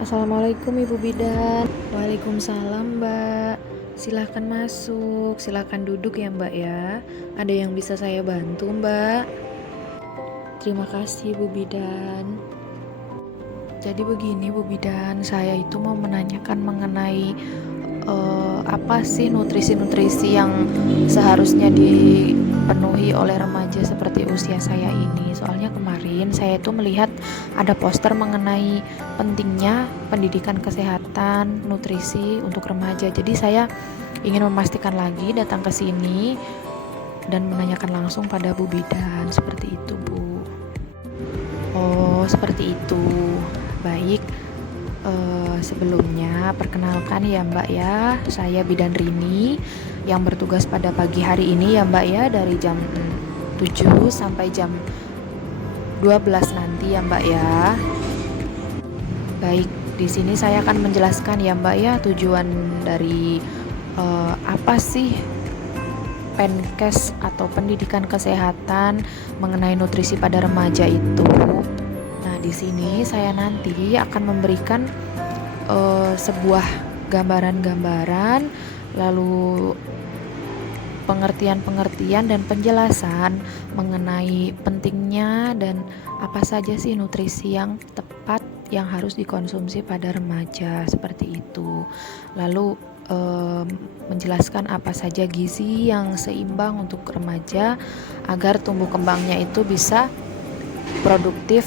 Assalamualaikum Ibu Bidan. Waalaikumsalam Mbak. Silahkan masuk, silahkan duduk ya Mbak ya. Ada yang bisa saya bantu Mbak? Terima kasih Bu Bidan. Jadi begini Bu Bidan, saya itu mau menanyakan mengenai apa sih nutrisi-nutrisi yang seharusnya dipenuhi oleh remaja seperti usia saya ini. Soalnya kemarin saya itu melihat ada poster mengenai pentingnya pendidikan kesehatan nutrisi untuk remaja. Jadi saya ingin memastikan lagi datang ke sini dan menanyakan langsung pada Bu Bidan. Seperti itu Bu. Oh seperti itu. Baik. Sebelumnya perkenalkan ya Mbak ya, saya Bidan Rini yang bertugas pada pagi hari ini ya Mbak ya, dari jam 7 sampai jam 12 nanti ya Mbak ya. Baik, di sini saya akan menjelaskan ya Mbak ya tujuan dari apa sih Penkes atau pendidikan kesehatan mengenai nutrisi pada remaja itu. Nah, di sini saya nanti akan memberikan sebuah gambaran-gambaran, lalu pengertian-pengertian dan penjelasan mengenai pentingnya dan apa saja sih nutrisi yang tepat yang harus dikonsumsi pada remaja seperti itu. Lalu menjelaskan apa saja gizi yang seimbang untuk remaja agar tumbuh kembangnya itu bisa produktif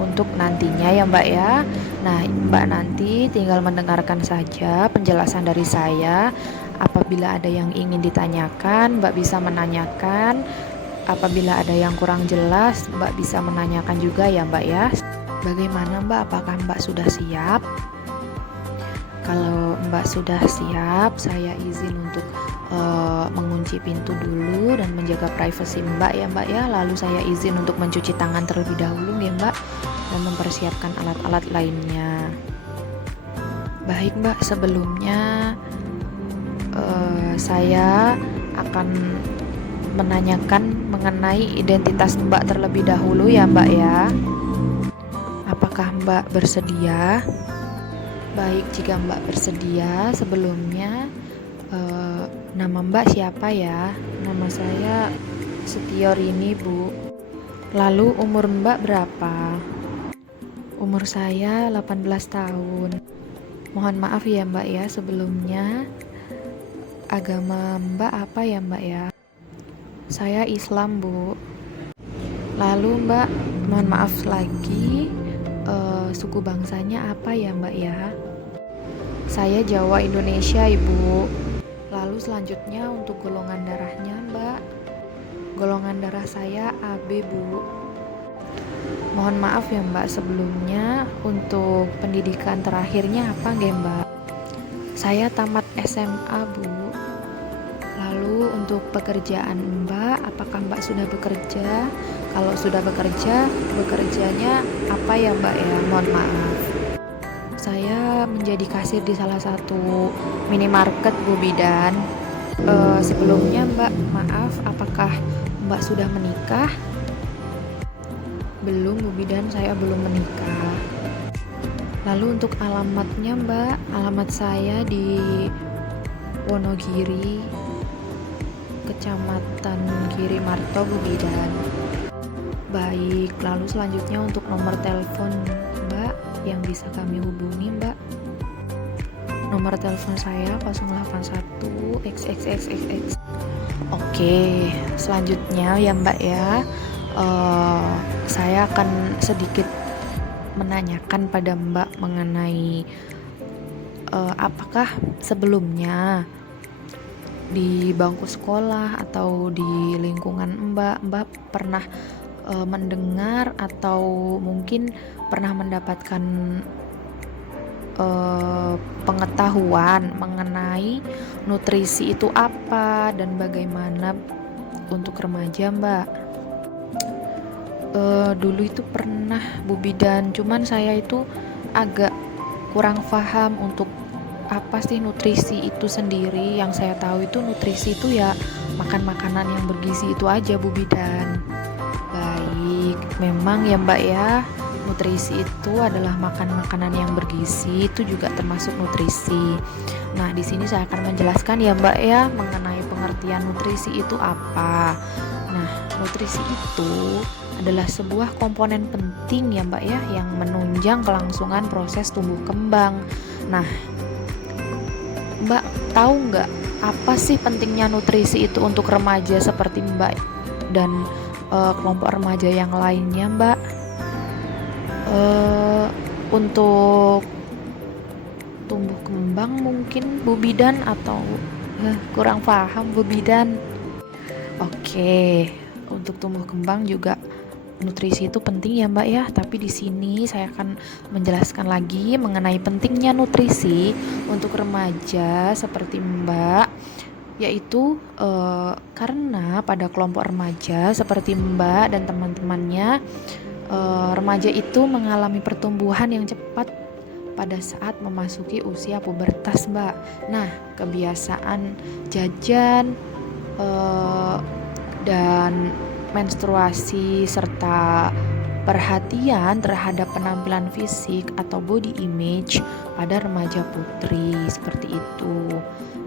untuk nantinya ya Mbak ya. Nah Mbak nanti tinggal mendengarkan saja penjelasan dari saya. Apabila ada yang ingin ditanyakan, Mbak bisa menanyakan. Apabila ada yang kurang jelas, Mbak bisa menanyakan juga ya Mbak ya. Bagaimana Mbak, apakah Mbak sudah siap? Kalau Mbak sudah siap, saya izin untuk mengunci pintu dulu dan menjaga privasi Mbak ya Mbak ya. Lalu saya izin untuk mencuci tangan terlebih dahulu ya Mbak dan mempersiapkan alat-alat lainnya. Baik Mbak, sebelumnya saya akan menanyakan mengenai identitas Mbak terlebih dahulu ya Mbak ya. Apakah Mbak bersedia? Baik, jika Mbak bersedia, sebelumnya nama Mbak siapa ya? Nama saya Setio Rini Bu. Lalu umur Mbak berapa? Umur saya 18 tahun. Mohon maaf ya Mbak ya sebelumnya. Agama Mbak apa ya Mbak ya? Saya Islam Bu. Lalu Mbak, mohon maaf lagi, suku bangsanya apa ya Mbak ya? Saya Jawa Indonesia Ibu. Lalu selanjutnya untuk golongan darahnya Mbak, golongan darah saya AB Bu. Mohon maaf ya Mbak sebelumnya, untuk pendidikan terakhirnya apa nggih Mbak? Saya tamat SMA Bu. Lalu untuk pekerjaan Mbak, apakah Mbak sudah bekerja? Kalau sudah bekerja, bekerjanya apa ya Mbak ya? Mohon maaf. Saya menjadi kasir di salah satu minimarket Bu Bidan. Sebelumnya Mbak, maaf, apakah Mbak sudah menikah? Belum Bu Bidan, saya belum menikah. Lalu untuk alamatnya Mbak, alamat saya di Wonogiri, Kecamatan Giri Marto Bu Bidan. Baik, lalu selanjutnya untuk nomor telepon Mbak yang bisa kami hubungi Mbak. Nomor telepon saya 081 xxxxx. Oke, selanjutnya ya Mbak ya, saya akan sedikit menanyakan pada Mbak mengenai apakah sebelumnya di bangku sekolah atau di lingkungan Mbak pernah mendengar atau mungkin pernah mendapatkan pengetahuan mengenai nutrisi itu apa dan bagaimana untuk remaja Mbak. Dulu itu pernah Bu Bidan, cuman saya itu agak kurang paham untuk apa sih nutrisi itu sendiri. Yang saya tahu itu nutrisi itu ya makan makanan yang bergizi itu aja Bu Bidan. Baik, memang ya Mbak ya, nutrisi itu adalah makan makanan yang bergizi, itu juga termasuk nutrisi. Nah, di sini saya akan menjelaskan ya Mbak ya mengenai pengertian nutrisi itu apa. Nah, nutrisi itu adalah sebuah komponen penting ya Mbak ya yang menunjang kelangsungan proses tumbuh kembang. Nah, Mbak tahu nggak apa sih pentingnya nutrisi itu untuk remaja seperti Mbak dan kelompok remaja yang lainnya Mbak? Untuk tumbuh kembang mungkin Bu Bidan atau kurang paham Bu Bidan. Oke, untuk tumbuh kembang juga nutrisi itu penting ya Mbak ya, tapi di sini saya akan menjelaskan lagi mengenai pentingnya nutrisi untuk remaja seperti Mbak, yaitu karena pada kelompok remaja seperti Mbak dan teman-temannya, remaja itu mengalami pertumbuhan yang cepat pada saat memasuki usia pubertas Mbak. Nah, kebiasaan jajan dan menstruasi serta perhatian terhadap penampilan fisik atau body image pada remaja putri seperti itu.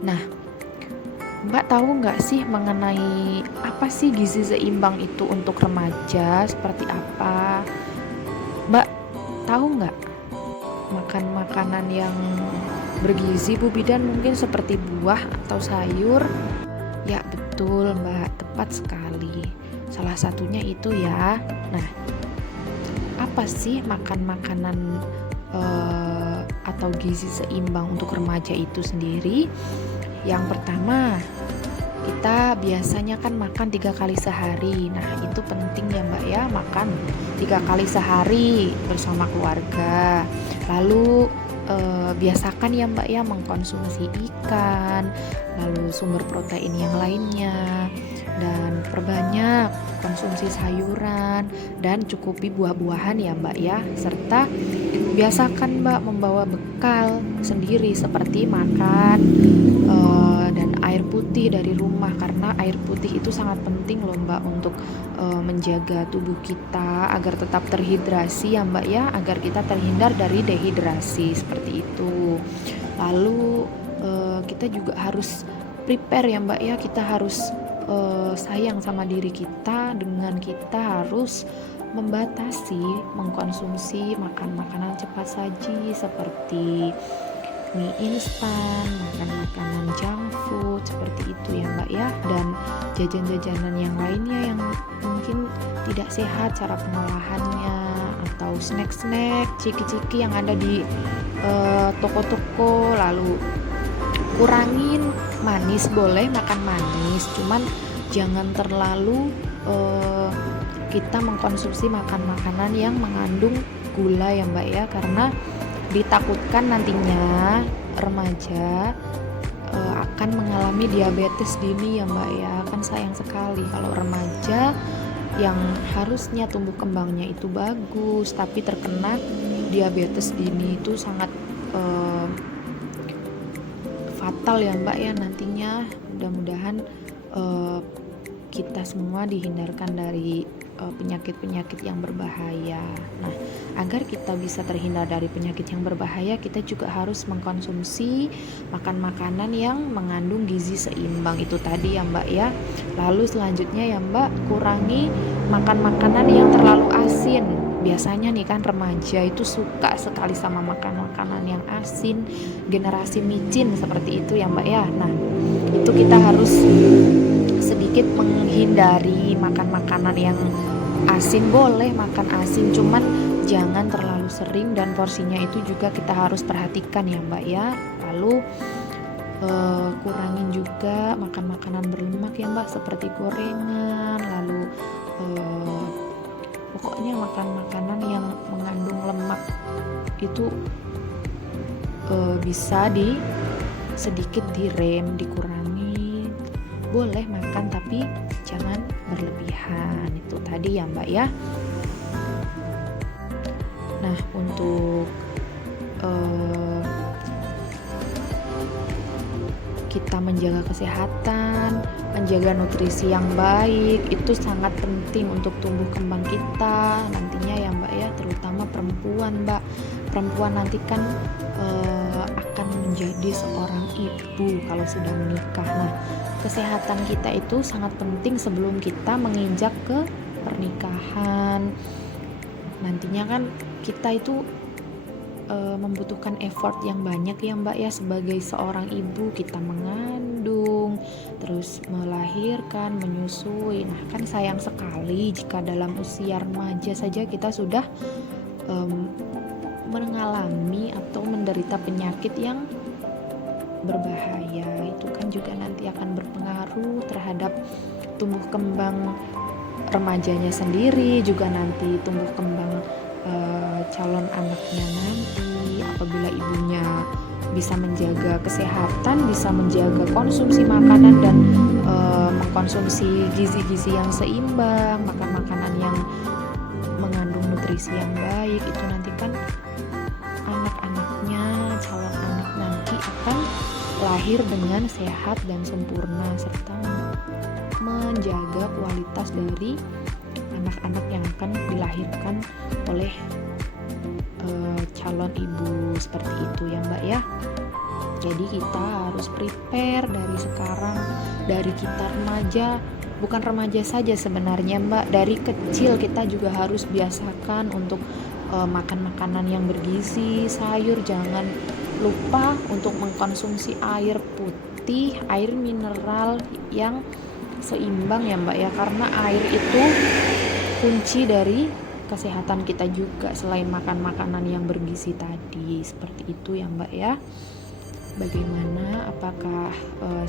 Nah, Mbak tahu nggak sih mengenai apa sih gizi seimbang itu untuk remaja seperti apa? Mbak tahu nggak makan makanan yang bergizi Bu Bidan mungkin seperti buah atau sayur? Ya betul Mbak, tepat sekali. Salah satunya itu ya. Nah, apa sih makan makanan atau gizi seimbang untuk remaja itu sendiri? Yang pertama, kita biasanya kan makan 3 kali sehari. Nah, itu penting ya Mbak ya, makan 3 kali sehari bersama keluarga. Lalu biasakan ya Mbak ya mengkonsumsi ikan, lalu sumber protein yang lainnya, dan perbanyak konsumsi sayuran dan cukupi buah-buahan ya Mbak ya, serta biasakan Mbak membawa bekal sendiri seperti makan dan air putih dari rumah, karena air putih itu sangat penting loh Mbak untuk menjaga tubuh kita agar tetap terhidrasi ya Mbak ya, agar kita terhindar dari dehidrasi seperti itu. Lalu kita juga harus prepare ya Mbak ya, kita harus sayang sama diri kita dengan kita harus membatasi mengkonsumsi makanan cepat saji seperti mie instan, makanan junk food seperti itu ya Mbak ya, dan jajan-jajanan yang lainnya yang mungkin tidak sehat cara pengolahannya, atau snack-snack, ciki-ciki yang ada di toko-toko. Lalu kurangin manis, boleh makan manis, cuman jangan terlalu kita mengkonsumsi makanan yang mengandung gula ya Mbak ya, karena ditakutkan nantinya remaja akan mengalami diabetes dini ya Mbak ya. Kan sayang sekali kalau remaja yang harusnya tumbuh kembangnya itu bagus tapi terkena diabetes dini, itu sangat fatal ya Mbak ya nantinya. Mudah-mudahan kita semua dihindarkan dari penyakit-penyakit yang berbahaya. Nah, agar kita bisa terhindar dari penyakit yang berbahaya, kita juga harus mengkonsumsi makan makanan yang mengandung gizi seimbang itu tadi ya Mbak ya. Lalu selanjutnya ya Mbak, kurangi makan makanan yang terlalu asin. Biasanya nih kan remaja itu suka sekali sama makan makanan yang asin, generasi micin seperti itu ya Mbak ya. Nah, itu kita harus sedikit menghindari makan makanan yang asin. Boleh makan asin, cuman jangan terlalu sering, dan porsinya itu juga kita harus perhatikan ya Mbak ya. Lalu kurangin juga makan makanan berlemak ya Mbak, seperti gorengan. Lalu pokoknya makan makanan yang mengandung lemak itu bisa sedikit direm, dikurangi. Boleh makan tapi jangan berlebihan, itu tadi ya Mbak ya. Nah, untuk kita menjaga kesehatan, menjaga nutrisi yang baik, itu sangat penting untuk tumbuh kembang kita nantinya ya Mbak ya. terutama perempuan mbak. Perempuan nanti kan akan menjadi seorang ibu kalau sudah menikah. Nah, kesehatan kita itu sangat penting sebelum kita menginjak ke pernikahan. Nantinya kan kita itu membutuhkan effort yang banyak ya mbak ya, sebagai seorang ibu. Kita mengandung, terus melahirkan, menyusui. Nah kan sayang sekali jika dalam usia remaja saja kita sudah mengalami atau menderita penyakit yang berbahaya. Itu kan juga nanti akan berpengaruh terhadap tumbuh kembang remajanya sendiri, juga nanti tumbuh kembang calon anaknya nanti. Apabila ibunya bisa menjaga kesehatan, bisa menjaga konsumsi makanan dan mengkonsumsi gizi-gizi yang seimbang, makan makanan yang mengandung nutrisi yang baik, itu nanti kan anak-anaknya, calon anak nanti akan lahir dengan sehat dan sempurna, serta menjaga kualitas dari anak-anak yang akan dilahirkan oleh calon ibu seperti itu ya mbak ya. Jadi kita harus prepare dari sekarang, dari kita remaja. Bukan remaja saja sebenarnya mbak, dari kecil kita juga harus biasakan untuk makan makanan yang bergizi, sayur. Jangan lupa untuk mengkonsumsi air putih, air mineral yang seimbang ya mbak ya, karena air itu kunci dari kesehatan kita juga, selain makan makanan yang bergizi tadi. Seperti itu ya mbak ya. Bagaimana, apakah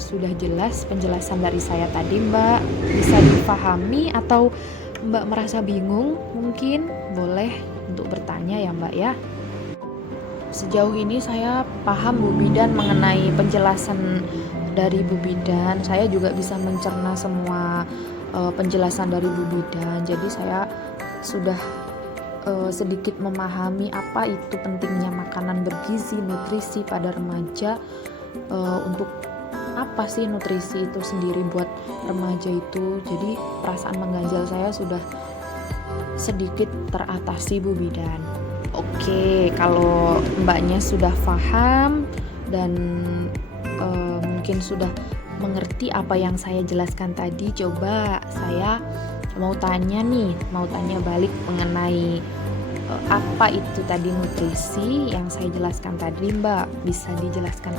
sudah jelas penjelasan dari saya tadi mbak? Bisa dipahami atau mbak merasa bingung? Mungkin boleh untuk bertanya ya mbak ya. Sejauh ini saya paham Bu Bidan mengenai penjelasan dari Bu Bidan. Saya juga bisa mencerna semua penjelasan dari Bu Bidan. Jadi saya sudah sedikit memahami apa itu pentingnya makanan bergizi, nutrisi pada remaja. Untuk apa sih nutrisi itu sendiri buat remaja itu. Jadi perasaan mengganjal saya sudah sedikit teratasi Bu Bidan. Oke, kalau mbaknya sudah paham dan mungkin sudah mengerti apa yang saya jelaskan tadi, coba saya mau tanya balik mengenai apa itu tadi nutrisi yang saya jelaskan tadi mbak. Bisa dijelaskan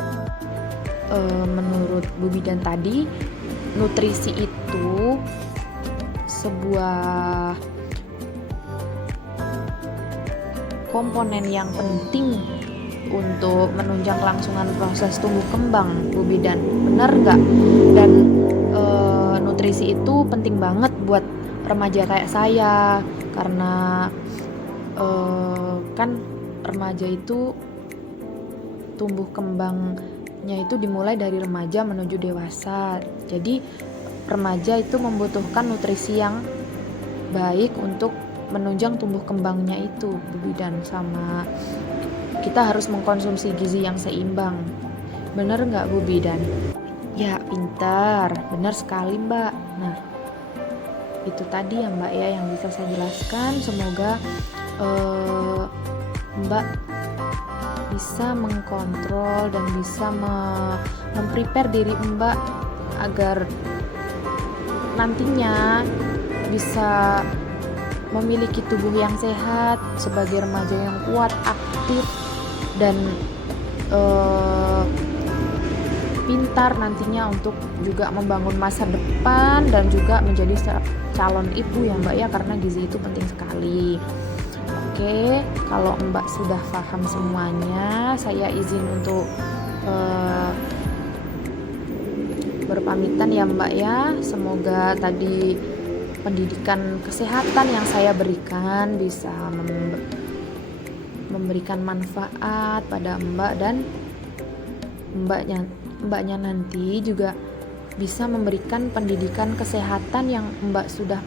menurut Bu Bidan tadi, nutrisi itu sebuah komponen yang penting untuk menunjang kelangsungan proses tumbuh kembang Bu Bidan, benar nggak? Dan nutrisi itu penting banget buat remaja kayak saya, karena kan remaja itu tumbuh kembangnya itu dimulai dari remaja menuju dewasa. Jadi remaja itu membutuhkan nutrisi yang baik untuk menunjang tumbuh kembangnya itu Bu Bidan. Sama kita harus mengkonsumsi gizi yang seimbang, bener nggak Bu Bidan? Ya pintar, benar sekali mbak. Nah itu tadi ya mbak ya yang bisa saya jelaskan. Semoga mbak bisa mengkontrol dan bisa memprepare diri mbak agar nantinya bisa memiliki tubuh yang sehat, sebagai remaja yang kuat, aktif, dan pintar nantinya untuk juga membangun masa depan dan juga menjadi calon ibu ya mbak ya, karena gizi itu penting sekali. Oke, kalau mbak sudah paham semuanya, saya izin untuk berpamitan ya mbak ya. Semoga tadi pendidikan kesehatan yang saya berikan bisa memberikan manfaat pada mbak, dan mbaknya nanti juga bisa memberikan pendidikan kesehatan yang mbak sudah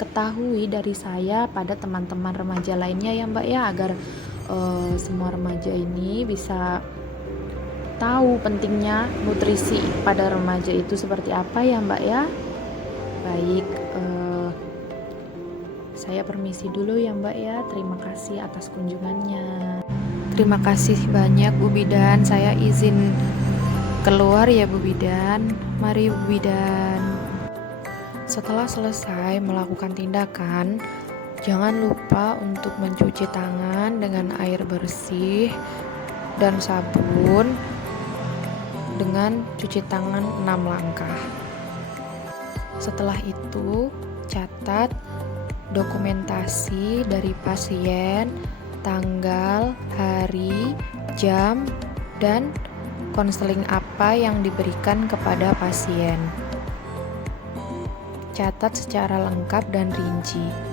ketahui dari saya pada teman-teman remaja lainnya ya mbak ya, agar semua remaja ini bisa tahu pentingnya nutrisi pada remaja itu seperti apa ya mbak ya. Baik, Saya permisi dulu ya Mbak ya. Terima kasih atas kunjungannya. Terima kasih banyak Bu Bidan. Saya izin keluar ya Bu Bidan. Mari Bu Bidan. Setelah selesai melakukan tindakan, jangan lupa untuk mencuci tangan dengan air bersih dan sabun dengan cuci tangan 6 langkah. Setelah itu, catat dokumentasi dari pasien, tanggal, hari, jam, dan konseling apa yang diberikan kepada pasien. Catat secara lengkap dan rinci.